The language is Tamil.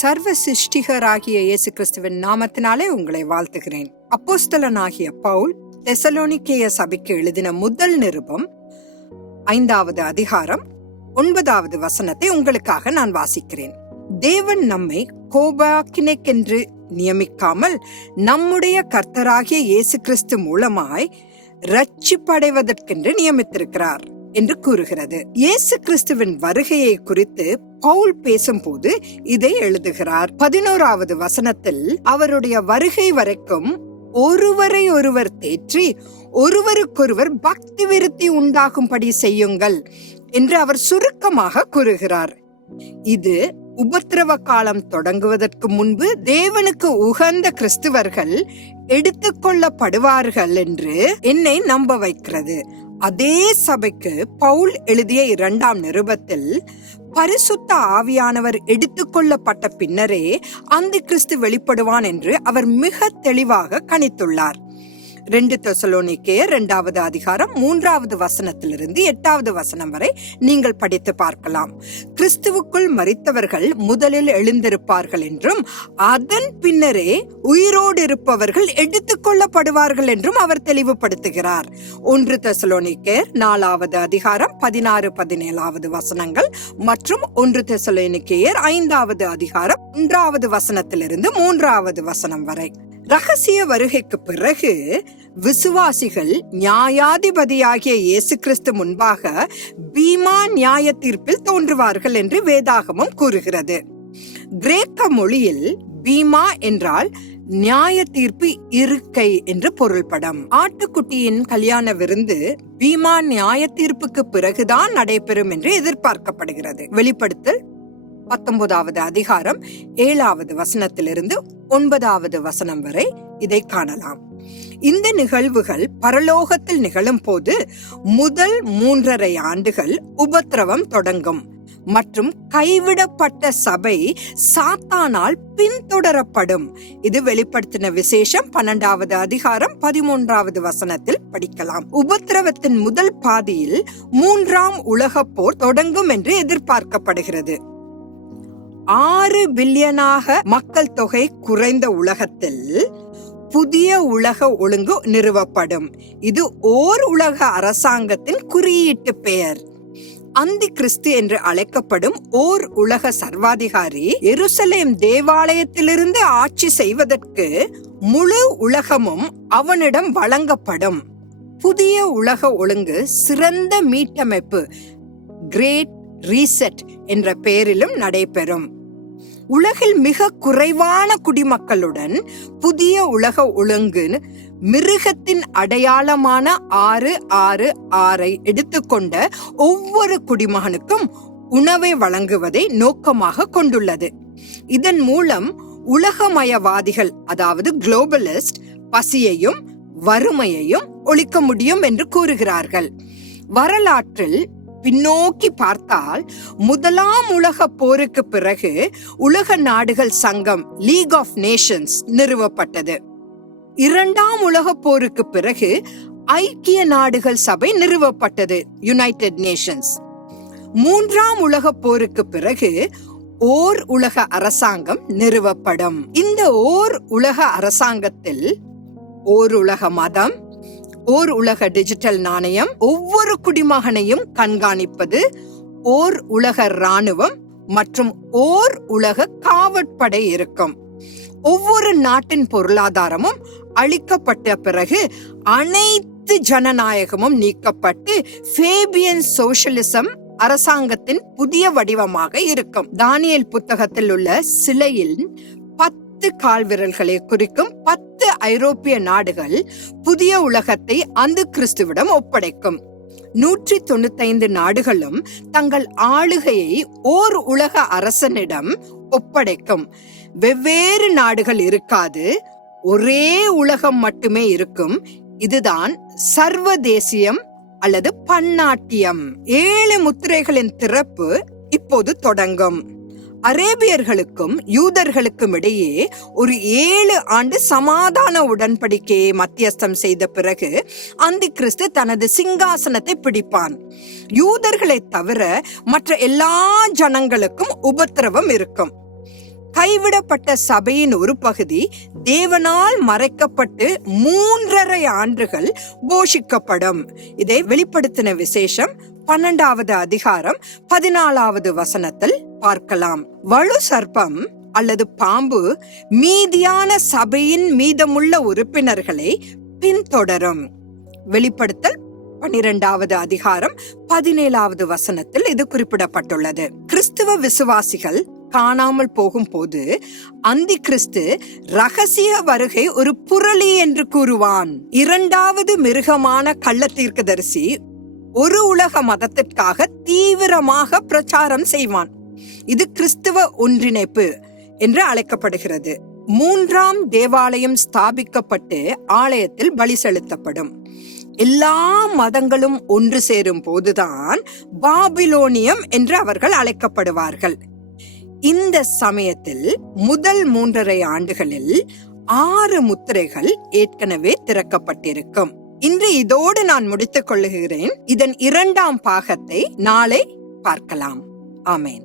சர்வ சிருஷ்டிகராகிய இயேசு கிறிஸ்துவின் நாமத்தினாலே உங்களை வாழ்த்துகிறேன். அப்போஸ்தலனாகிய பவுல் தெசலோனிக்கேய சபைக்கு எழுதின முதல் நிருபம் ஐந்தாவது அதிகாரம் ஒன்பதாவது வசனத்தை உங்களுக்காக நான் வாசிக்கிறேன். தேவன் நம்மை கோபாக்கினைக்கென்று நியமிக்காமல் நம்முடைய கர்த்தராகிய இயேசு கிறிஸ்து மூலமாய் ரட்சிப்படைவதற்கென்று நியமித்திருக்கிறார். என்று கூறுகிறது. இயேசு கிறிஸ்துவின் வருகையை குறித்து பவுல் பேசும்போது இதை எழுதுகிறார். பதினோராவது வசனத்தில் அவருடைய வருகை வரைக்கும் ஒருவரை ஒருவர் தேற்றி ஒருவருக்கொருவர் பக்தி விருத்தி உண்டாகும்படி செய்யுங்கள் என்று அவர் சுருக்கமாக கூறுகிறார். இது உபத்திரவ காலம் தொடங்குவதற்கு முன்பு தேவனுக்கு உகந்த கிறிஸ்துவர்கள் எடுத்துக்கொள்ளப்படுவார்கள் என்று என்னை நம்ப வைக்கிறது. அதே சபைக்கு பவுல் எழுதிய இரண்டாம் நிருபத்தில் பரிசுத்த ஆவியானவர் எடுத்துக்கொள்ளப்பட்ட பின்னரே அந்த கிறிஸ்து வெளிப்படுவான் என்று அவர் மிக தெளிவாக கணித்துள்ளார். ரெண்டு தெசலோனிக்கே இரண்டாவது அதிகாரம் மூன்றாவது வசனத்திலிருந்து எட்டாவது வசனம் வரை நீங்கள் படித்து பார்க்கலாம். கிறிஸ்துவுக்குள் மறித்தவர்கள் முதலில் எழுந்திருப்பார்கள் என்றும் அதன் பின்னரே உயிரோடு இருப்பவர்கள் எடுத்துக்கொள்ளப்படுவார்கள் என்றும் அவர் தெளிவுபடுத்துகிறார். ஒன்று தெசலோனிக்கேர் நாலாவது அதிகாரம் பதினாறு பதினேழாவது வசனங்கள் மற்றும் ஒன்று தெசலோனிக்கேயர் ஐந்தாவது அதிகாரம் ஒன்றாவது வசனத்திலிருந்து மூன்றாவது வசனம் வரை. ரகசிய வருகைக்கு பிறகு விசுவாசிகள் நியாயாதிபதியாகிய இயேசு கிறிஸ்து முன்பாக பீமா நியாய தீர்ப்பில் தோன்றுவார்கள் என்று வேதாகமம் கூறுகிறது. கிரேக்க மொழியில் பீமா என்றால் நியாய தீர்ப்பு இருக்கை என்று பொருள்படம். ஆட்டுக்குட்டியின் கல்யாண விருந்து பீமா நியாய தீர்ப்புக்கு பிறகுதான் நடைபெறும் என்று எதிர்பார்க்கப்படுகிறது. வெளிப்படுத்தல் பத்தொன்பதாவது அதிகாரம் ஏழாவது வசனத்திலிருந்து ஒன்பதாவது வசனம் வரை இதை காணலாம். இந்த நிகழ்வுகள் பரலோகத்தில் நிகழும் போது முதல் மூன்றரை ஆண்டுகள் உபத்திரவம் தொடங்கும். மற்றும் கைவிடப்பட்ட சபை சாத்தானால் பின்தொடரப்படும். இது வெளிப்படுத்தின விசேஷம் பன்னெண்டாவது அதிகாரம் பதிமூன்றாவது வசனத்தில் படிக்கலாம். உபத்திரவத்தின் முதல் பாதியில் மூன்றாம் உலக போர் தொடங்கும் என்று எதிர்பார்க்கப்படுகிறது. ஆறு பில்லியனாக மக்கள் தொகை குறைந்த உலகத்தில் புதிய உலக ஒழுங்கு நிறுவப்படும். இது ஓர் உலக அரசாங்கத்தின் குறியீட்டு பெயர். அந்தி கிறிஸ்து என்று அழைக்கப்படும் ஓர் உலக சர்வாதிகாரி எருசலேம் தேவாலயத்திலிருந்து ஆட்சி செய்வதற்கு முழு உலகமும் அவனிடம் வழங்கப்படும். புதிய உலக ஒழுங்கு சிறந்த மீட்டமைப்பு கிரேட் ரீசெட் என்ற பெயரிலும் நடைபெறும். உலகில் மிக குறைவான குடிமக்களுடன் புதிய உலக ஒழுங்கு மிருகத்தின் அடையாளமான ஆறு ஆறு ஆறை எடுத்துக்கொண்ட ஒவ்வொரு குடிமகனுக்கும் உணவை வழங்குவதை நோக்கமாக கொண்டுள்ளது. இதன் மூலம் உலகமயவாதிகள் அதாவது குளோபலிஸ்ட் பசியையும் வறுமையையும் ஒழிக்க முடியும் என்று கூறுகிறார்கள். வரலாற்றில் பின்னோக்கி பார்த்தால் முதலாம் உலக போருக்கு பிறகு உலக நாடுகள் சங்கம் லீக் ஆஃப் நேஷன்ஸ் நிறுவப்பட்டது. இரண்டாம் உலக போருக்கு பிறகு ஐக்கிய நாடுகள் சபை நிறுவப்பட்டது யுனைடெட் நேஷன்ஸ் மூன்றாம் உலக போருக்கு பிறகு ஓர் உலக அரசாங்கம் நிறுவப்படும். இந்த ஓர் உலக அரசாங்கத்தில் ஓர் உலக மதம் ஓர் உலக டிஜிட்டல் நாணயம் ஒவ்வொரு குடிமகனையும் கண்காணிப்பது ஓர் உலக ராணுவம் மற்றும் ஓர் உலக காவற்படை இருக்கும். ஒவ்வொரு நாட்டின் பொருளாதாரமும் அளிக்கப்பட்ட பிறகு அனைத்து ஜனநாயகமும் நீக்கப்பட்டு ஃபேபியன் சோசியலிசம் அரசாங்கத்தின் புதிய வடிவமாக இருக்கும். தானியல் புத்தகத்தில் உள்ள சிலையில் பத்து கால் விரல்களை குறிக்கும் பத்து ஐரோப்பிய நாடுகள் புதிய உலகத்தை அந்த கிறிஸ்துவிடம் ஒப்படைக்கும். நூற்றி தொண்ணூத்தைந்து நாடுகளும் தங்கள் ஆளுகையை ஓர் உலக அரசனிடம் ஒப்படைக்கும். வெவ்வேறு நாடுகள் இருக்காது ஒரே உலகம் மட்டுமே இருக்கும். இதுதான் சர்வதேசியம் அல்லது பன்னாட்டியம். ஏழு முத்திரைகளின் திறப்பு இப்போது தொடங்கும். அரேபியர்களுக்கும் யூதர்களுக்கும் இடையே ஒரு ஏழு ஆண்டு சமாதான உடன்படிக்கையை மத்தியஸ்தம் செய்த பிறகு அந்தி கிறிஸ்து தனது சிங்காசனத்தை பிடிப்பான். யூதர்களை தவிர மற்ற எல்லா ஜனங்களுக்கும் உபத்திரவம் இருக்கும். கைவிடப்பட்ட சபையின் ஒரு பகுதி தேவனால் மறைக்கப்பட்டு மூன்றரை ஆண்டுகள் போஷிக்கப்படும். இதை வெளிப்படுத்தின விசேஷம் பன்னெண்டாவது அதிகாரம் பதினாலாவது வசனத்தில் பார்க்கலாம். வலு சர்ப்பம் அல்லது பாம்பு மீதியான சபையின் மீதமுள்ள உறுப்பினர்களை பின்தொடரும். வெளிப்படுத்தல் பனிரெண்டாவது அதிகாரம் பதினேழாவது வசனத்தில் இது குறிப்பிடப்பட்டுள்ளது. கிறிஸ்துவ விசுவாசிகள் காணாமல் போகும்போது அந்தி கிறிஸ்து ரகசிய வருகை ஒரு புரளி என்று கூறுவான். இரண்டாவது மிருகமான கள்ள தீர்க்கதரிசி ஒரு உலக மதத்திற்காக தீவிரமாக பிரச்சாரம் செய்வான். இது கிறிஸ்துவ ஒன்றிணைப்பு என்று அழைக்கப்படுகிறது. மூன்றாம் தேவாலயம் ஸ்தாபிக்கப்பட்டு ஆலயத்தில் பலி செலுத்தப்படும். எல்லா மதங்களும் ஒன்று சேரும் போதுதான் பாபிலோனியம் என்று அவர்கள் அழைக்கப்படுவார்கள். இந்த சமயத்தில் முதல் மூன்றரை ஆண்டுகளில் ஆறு முத்திரைகள் ஏற்கனவே திறக்கப்பட்டிருக்கும். இன்று இதோடு நான் முடித்துக் கொள்ளுகிறேன். இதன் இரண்டாம் பாகத்தை நாளை பார்க்கலாம். ஆமேன்.